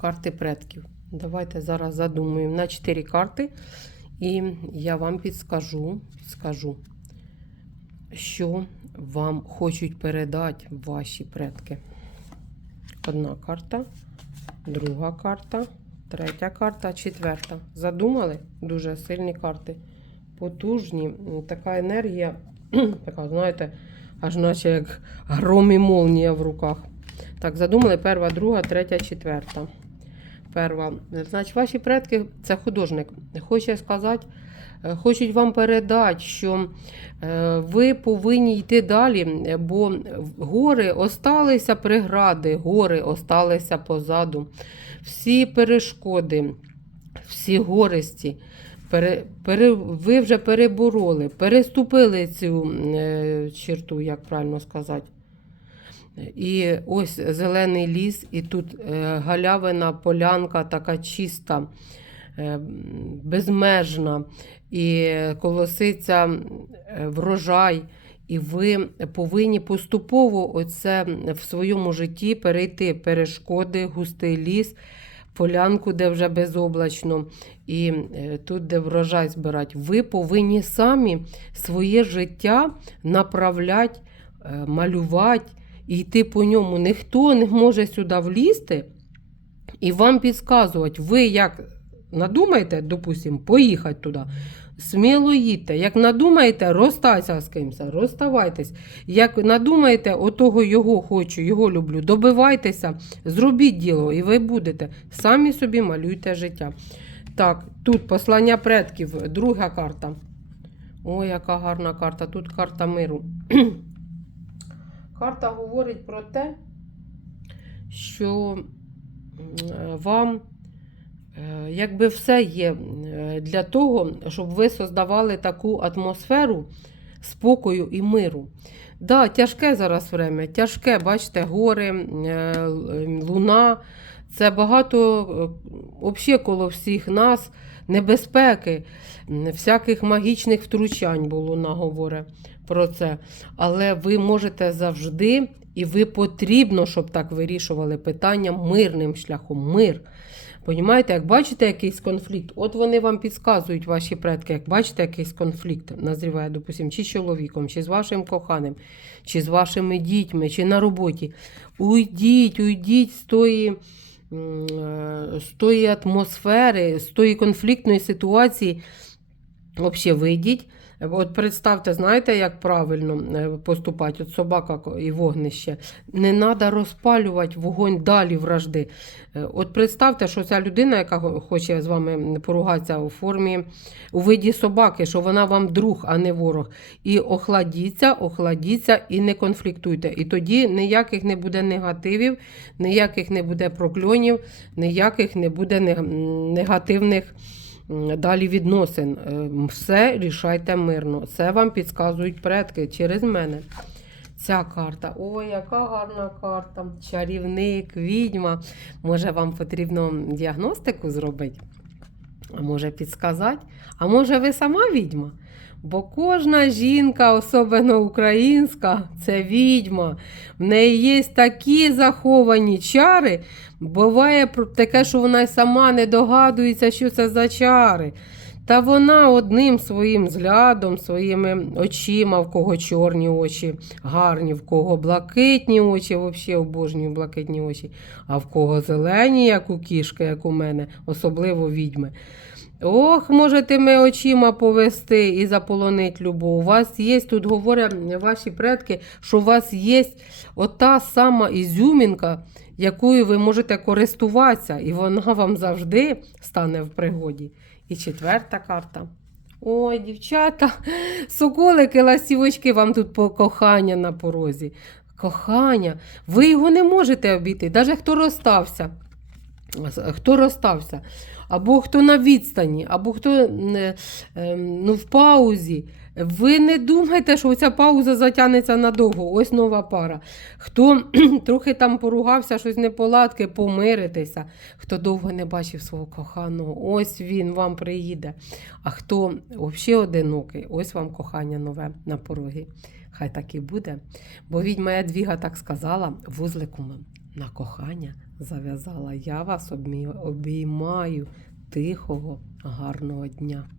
карти предків. Давайте зараз задумуємо на 4 карти, і я вам підскажу, підскажу, що вам хочуть передати ваші предки. Одна карта, друга карта, третя карта, четверта. Задумали? Дуже сильні карти. Потужні. Така енергія, така, знаєте, аж наче як гром і молнія в руках. Так, задумали перша, друга, третя, четверта. Перва. Значить, ваші предки це художник. Хоче сказати, е, хочуть вам передати, що е, ви повинні йти далі, бо гори осталися прегради, гори осталися позаду. Всі перешкоди, всі гористі. Пере, пере, ви вже перебороли, переступили цю е, черту, як правильно сказати. І ось зелений ліс, і тут е, галявина, полянка така чиста, е, безмежна, і колоситься е, врожай. І ви повинні поступово оце в своєму житті перейти перешкоди, густий ліс, полянку, де вже безоблачно, і тут, де врожай збирати. Ви повинні самі своє життя направляти, малювати і йти по ньому. Ніхто не може сюди влізти і вам підказувати. Ви як надумаєте, допустимо, поїхати туди. Сміло їдьте. Як надумаєте, розстайся з кимось, розставайтесь. Як надумаєте, отого його хочу, його люблю, добивайтеся, зробіть діло, і ви будете. Самі собі малюйте життя. Так, тут послання предків, друга карта. Ой, яка гарна карта. Тут карта миру. Карта говорить про те, що е, вам е, якби все є е, для того, щоб ви создавали таку атмосферу спокою і миру. Да, тяжке зараз время, тяжке, бачите, гори, луна. Це багато взагалі коло всіх нас небезпеки, всяких магічних втручань, бо луна говорить про це. Але ви можете завжди, і ви потрібно, щоб так вирішували питання мирним шляхом. Мир. Понімаєте, як бачите якийсь конфлікт, от вони вам підказують, ваші предки, як бачите якийсь конфлікт, назріває, допустим, чи з чоловіком, чи з вашим коханим, чи з вашими дітьми, чи на роботі. Уйдіть, уйдіть з тої, е, з тої атмосфери, з тої конфліктної ситуації. Взагалі вийдіть. От представте, знаєте, як правильно е, поступати? От собака і вогнище. Не треба розпалювати вогонь далі вражди. Е, От представте, що ця людина, яка хоче з вами поругатися у формі, у виді собаки, що вона вам друг, а не ворог. І охладіться, охладіться і не конфліктуйте. І тоді ніяких не буде негативів, ніяких не буде прокльонів, ніяких не буде негативних. Далі відносин. Е, Все рішайте мирно. Це вам підказують предки через мене. Ця карта. Ой, яка гарна карта. Чарівник, відьма. Може, вам потрібно діагностику зробити? А може підсказати? А може, ви сама відьма? Бо кожна жінка, особливо українська, це відьма. В неї є такі заховані чари. Буває таке, що вона сама не догадується, що це за чари. Та вона одним своїм взглядом, своїми очима, в кого чорні очі, гарні, в кого блакитні очі, взагалі обожнюю блакитні очі, а в кого зелені, як у кішки, як у мене, особливо відьми. Ох, можете ми очима повести і заполонить любов. У вас є, тут говорять ваші предки, що у вас є ота сама ізюмінка, якою ви можете користуватися, і вона вам завжди стане в пригоді. І четверта карта. Ой, дівчата, соколики, ластівочки, вам тут по кохання на порозі. Кохання, ви його не можете обійти, навіть хто розстався. Хто розстався, або хто на відстані, або хто е, ну, в паузі. Ви не думайте, що ця пауза затягнеться надовго. Ось нова пара. Хто трохи там поругався, щось неполадки, помиритися. Хто довго не бачив свого коханого, ось він вам приїде. А хто взагалі одинокий, ось вам кохання нове на порогі. Хай так і буде. Бо відьма Ядвіга так сказала, вузликом на кохання зав'язала. Я вас обіймаю тихого, гарного дня.